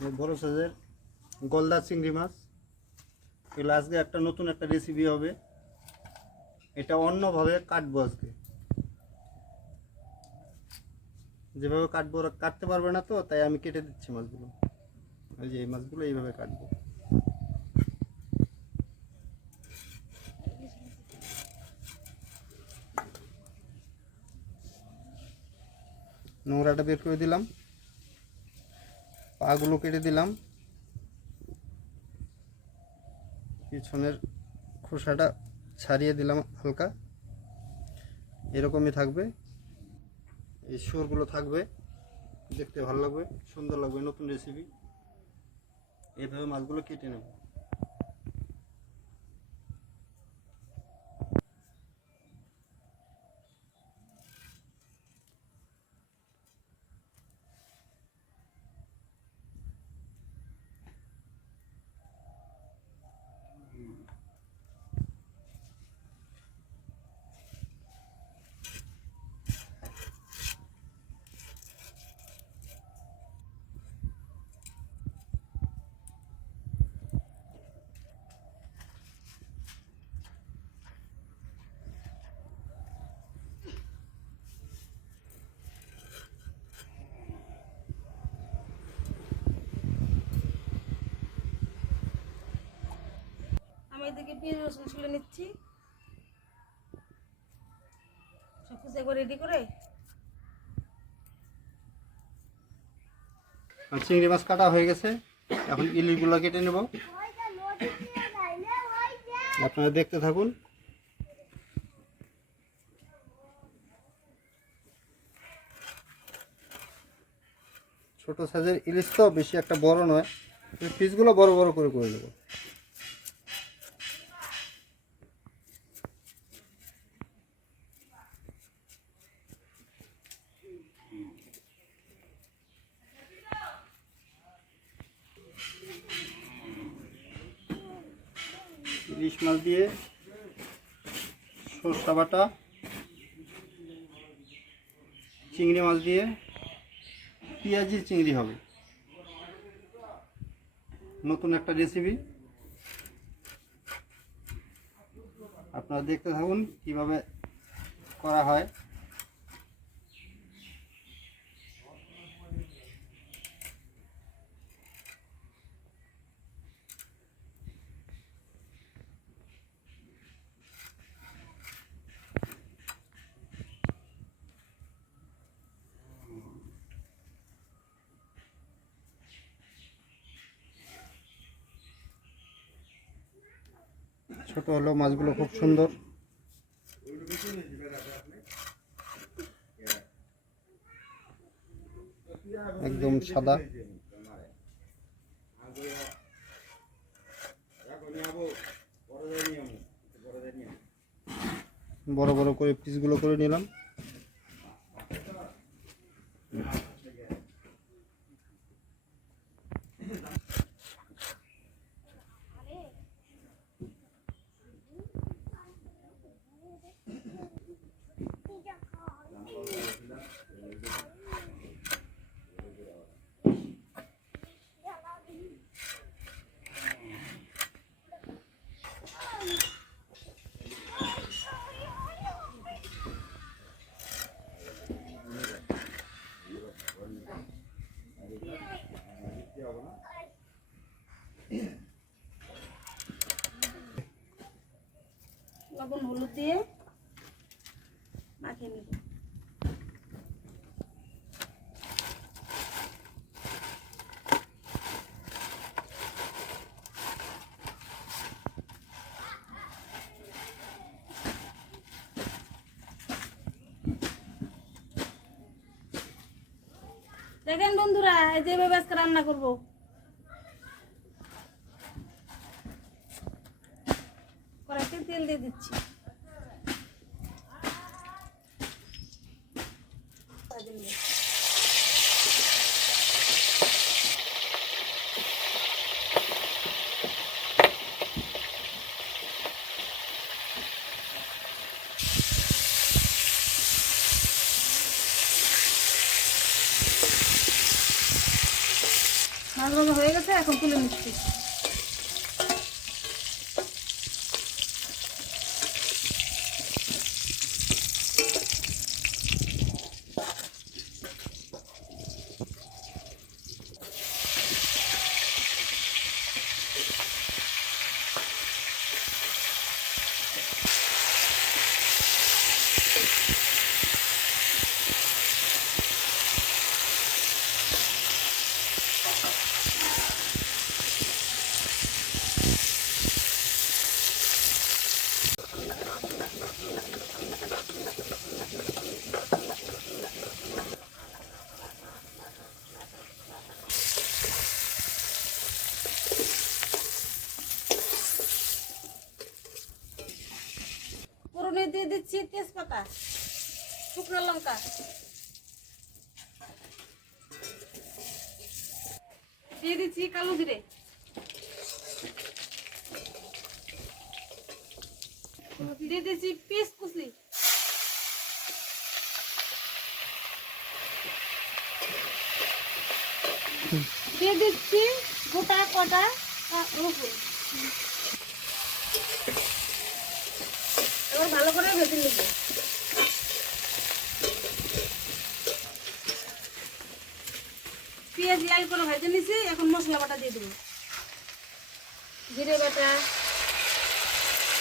বড় সাইজের গলদা চিংড়ি মাছ। এগুলো আজকে একটা নতুন একটা রেসিপি হবে, এটা অন্যভাবে কাটবো আজকে। যেভাবে কাটবো ওরা কাটতে পারবে না, তো তাই আমি কেটে দিচ্ছি মাছগুলো। এই যে এই মাছগুলো এইভাবে কাটবো। নোংরাটা বের করে দিলাম, পাগুলো কেটে দিলাম, পিছনের খোসাটা ছাড়িয়ে দিলাম হালকা। এরকমই থাকবে, এই শুয়োরগুলো থাকবে, দেখতে ভালো লাগবে, সুন্দর লাগবে। নতুন রেসিপি, এইভাবে মাছগুলো কেটে নেব। আমি এদিকে পেঁয়াজ রসুন ছুলে নিচ্ছি, সব কিছু একবার রেডি করে। আর চিংড়ি মাছ কাটা হয়ে গেছে, এখন ইলিশগুলো কেটে নেব। আপনারা দেখতে থাকুন। ছোট সাইজের ইলিশ তো, বেশি একটা বড় নয়, পিসগুলো বড় বড় করে নেব। ইলিশ মাছ দিয়ে সরষা বাটা, চিংড়ি মাছ দিয়ে পেঁয়াজি চিংড়ি হবে, নতুন একটা রেসিপি। আপনারা দেখতে থাকুন কিভাবে করা হয়। ছোট হলো মাছগুলো, খুব সুন্দর, একদম সাদা। বড় বড় করে পিসগুলো করে নিলাম। লবণ হলুদ দিয়ে মাখিয়ে নেব। দেখেন বন্ধুরা, এই যে এভাবে আজকে রান্না করব। কড়াইতে তেল দিয়ে দিচ্ছি। মাছ ভাজা হয়ে গেছে, এখন তুলে নিচ্ছি। ফোড়নে দিয়ে দিচ্ছি তেজপাতা, শুকনো লঙ্কা, দিয়ে দিচ্ছি কালো জিরে, দিয়ে দিচ্ছি পেঁয়াজ কুচি, দিয়ে দিচ্ছি গোটা কটা রসুন। এবার ভালো করে ভেজে নেব। পেঁয়াজ লাল করে ভেজে নিছি, এখন মশলা বাটা দিয়ে দেবো। জিরে বাটা,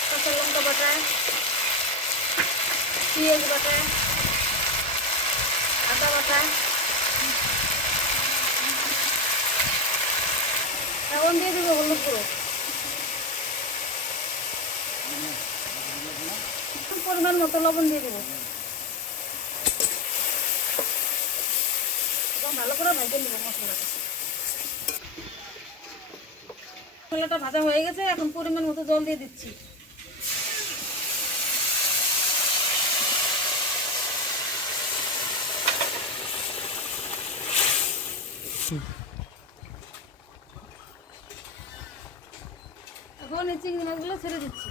কাঁচা লঙ্কা বাটা, পেঁয়াজ বাটা, আদা বাটা, এখন দিয়ে দেবো হলুদ গুঁড়ো, পরিমাণ মতো লবণ দিয়ে দেবো। এবং ভালো করে ভেজে নেব মশলাটা। মশলাটা ভাজা হয়ে গেছে, এখন পরিমাণ মতো জল দিয়ে দিচ্ছি। এখন এই চিংড়ি মাছগুলো ছেড়ে দিচ্ছি।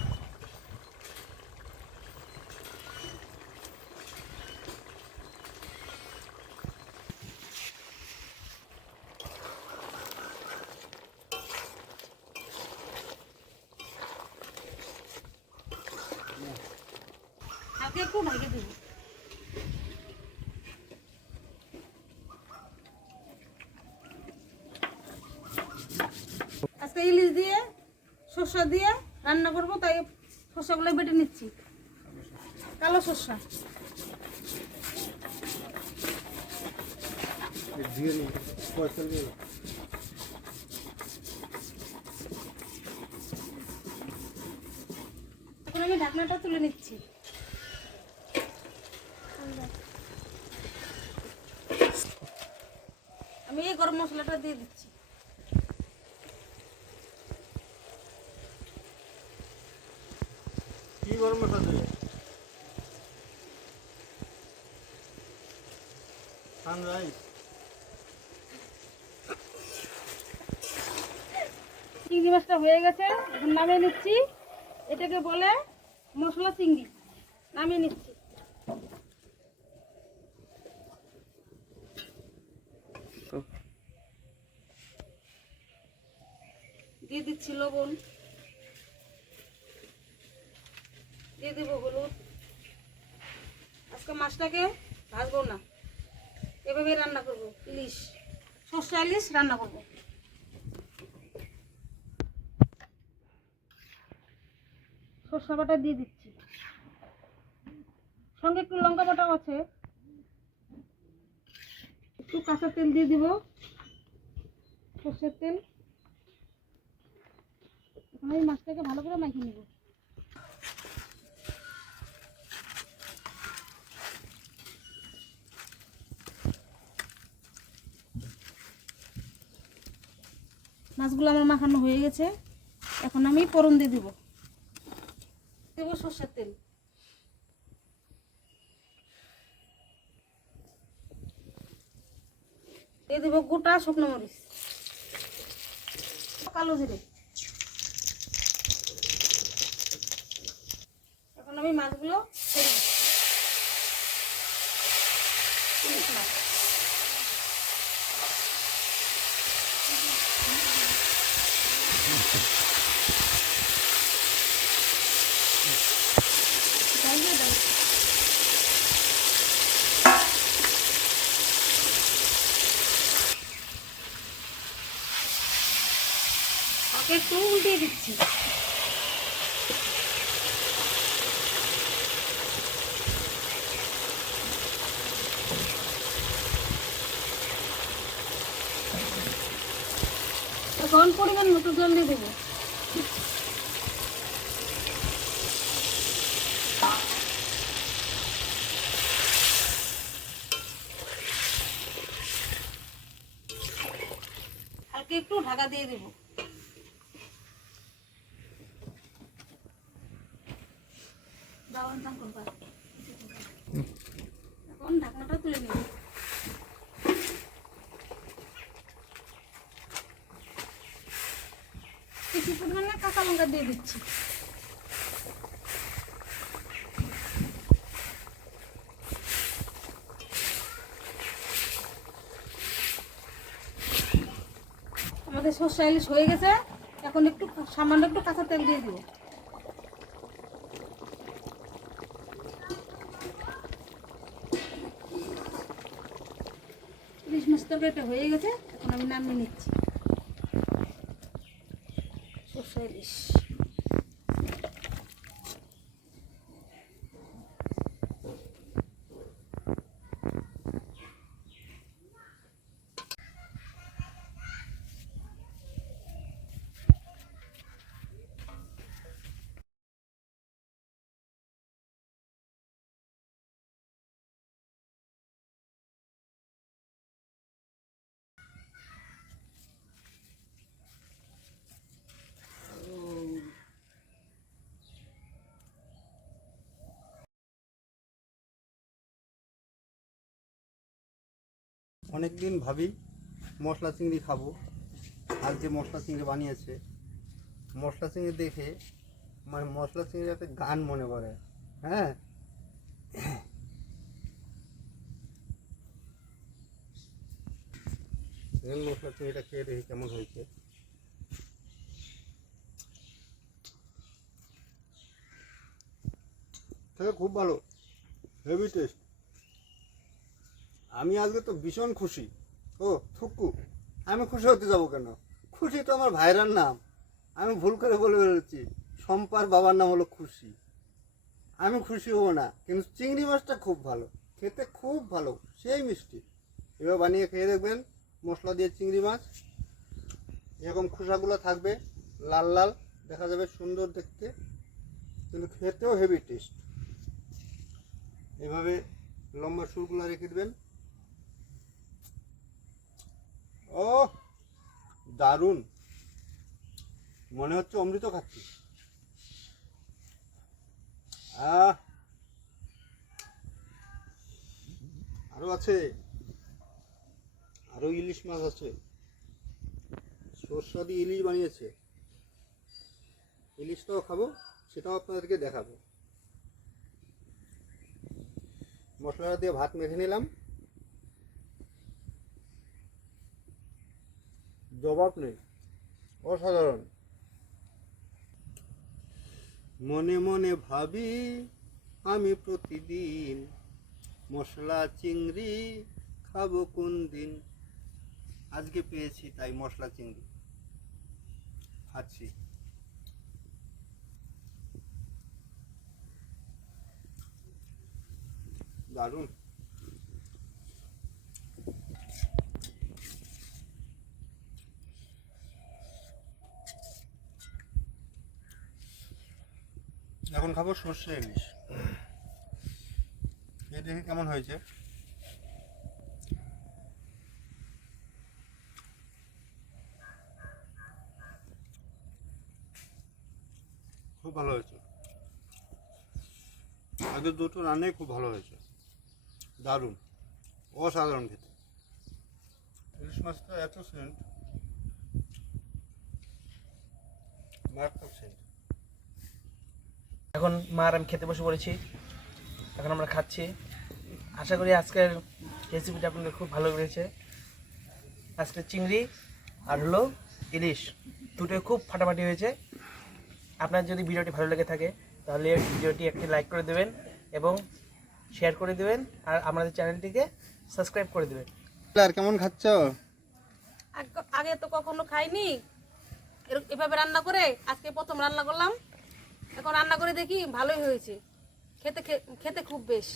আগে একটু ঢেকে দেবো। আজকে ইলিশ দিয়ে শসা দিয়ে রান্না করবো, তাই শসাগুলো বেটে নিচ্ছি। কালো শসা এখন আমি ঢাকনাটা তুলে নিচ্ছি। আমি এই গরম মশলাটা দিয়ে দিচ্ছি। কি গরম মশলা দেবে? সানরাইজ। চিংড়ি মাছটা হয়ে গেছে, এখন নামিয়ে নিচ্ছি। এটাকে বলে মশলা চিংড়ি। নামিয়ে নিচ্ছি। দিয়ে দিচ্ছি লবণ, দিয়ে দেবো হলুদ। আজকে মাছটাকে ভাজবো না, এভাবে রান্না করবো। ইলিশ, সর্ষে ইলিশ রান্না করবো। সর্ষে বাটা দিয়ে দিচ্ছি, সঙ্গে একটু লঙ্কা বাটাও আছে। একটু কাঁচা তেল দিয়ে দিব, সর্ষের তেল। এখন এই মাছটাকে ভালো করে মাখিয়ে নেব। মাছগুলো আমার মাখানো হয়ে গেছে, এখন আমি ফোড়ন দিয়ে দিব। দেবো সর্ষের তেল, দিয়ে দেবো গোটা শুকনো মরিচ, কালো জিরে। এখন আমি মাছগুলো ছেড়ে দিচ্ছি। ইলিশ মাছ। ওকে একটু উল্টিয়ে দিচ্ছি। এখন পরিমাণ মতো জল দিয়ে দেবো। হালকা একটু ঢাকা দিয়ে দেবো। এখন ঢাকনাটা তুলে নেব। কিছু পরিমাণে কাঁচা লঙ্কা দিয়ে দিচ্ছি। আমাদের সরষে ইলিশ হয়ে গেছে। এখন একটু সামান্য একটু কাঁচা তেল দিয়ে দিব। ইলিশ মাছ তরকারিটা হয়ে গেছে, এখন আমি নামিয়ে নিচ্ছি সরষে ইলিশ। অনেকদিন ভাবি মশলা চিংড়ি খাবো, আজকে মশলা চিংড়ি বানিয়েছে। মশলা চিংড়ি দেখে মানে মশলা চিংড়ি একটা গান মনে করে। হ্যাঁ, মশলা চিংড়িটা খেয়ে দেখি কেমন হয়েছে। খুব ভালো, হেভি টেস্ট। আমি আজকে তো ভীষণ খুশি। ও থুকু, আমি খুশি হতে যাবো কেন? খুশি তো আমার ভাইরার নাম। আমি ভুল করে বলে বেরোচ্ছি, শম্পার বাবার নাম হলো খুশি। আমি খুশি হব না, কিন্তু চিংড়ি মাছটা খুব ভালো, খেতে খুব ভালো, সেই মিষ্টি। এবার বানিয়ে খেয়ে দেখবেন মশলা দিয়ে চিংড়ি মাছ। এরকম খোসাগুলো থাকবে, লাল লাল দেখা যাবে, সুন্দর দেখতে, কিন্তু খেতেও হেভি টেস্ট। এভাবে লম্বা সুরগুলো রেখে দেবেন। ও দারুণ, মনে হচ্ছে অমৃত খাচ্ছি। আরো আছে, আরো ইলিশ মাছ আছে। সরষা দিয়ে ইলিশ বানিয়েছে, ইলিশটাও খাবো, সেটাও আপনাদেরকে দেখাবো। মশলাটা দিয়ে ভাত মেখে নিলাম, জবাব নেই, অসাধারণ। মনে মনে ভাবি আমি প্রতিদিন, মশলা চিংড়ি খাবো কোন দিন। আজকে পেয়েছি তাই মশলা চিংড়ি খাচ্ছি। দারুণ। এখন খাবো সর্ষে ইলিশ। এই দেখে কেমন হয়েছে। খুব ভালো হয়েছে, আগের দুটো রান্নাই খুব ভালো হয়েছে, দারুণ, অসাধারণ খেতে। ইলিশ মাছটা এত সেন্ট, মারাত্মক সেন্ট। এখন মা আর আমি খেতে বসে পড়েছি, এখন আমরা খাচ্ছি। আশা করি আজকের রেসিপিটা আপনাদের খুব ভালো লেগেছে। আজকে চিংড়ি আর হলো ইলিশ। দুটোই খুব ফাটাফাটি হয়েছে। আপনার যদি ভিডিওটি ভালো লেগে থাকে তাহলে ভিডিওটি একটি লাইক করে দেবেন এবং শেয়ার করে দেবেন, আর আমাদের চ্যানেলটিকে সাবস্ক্রাইব করে দেবেন। আর কেমন খাচ্ছ? আগে তো কখনো খাইনি এভাবে রান্না করে, আজকে প্রথম রান্না করলাম। এখন রান্না করে দেখি ভালোই হয়েছে, খেতে খেতে খুব বেশ।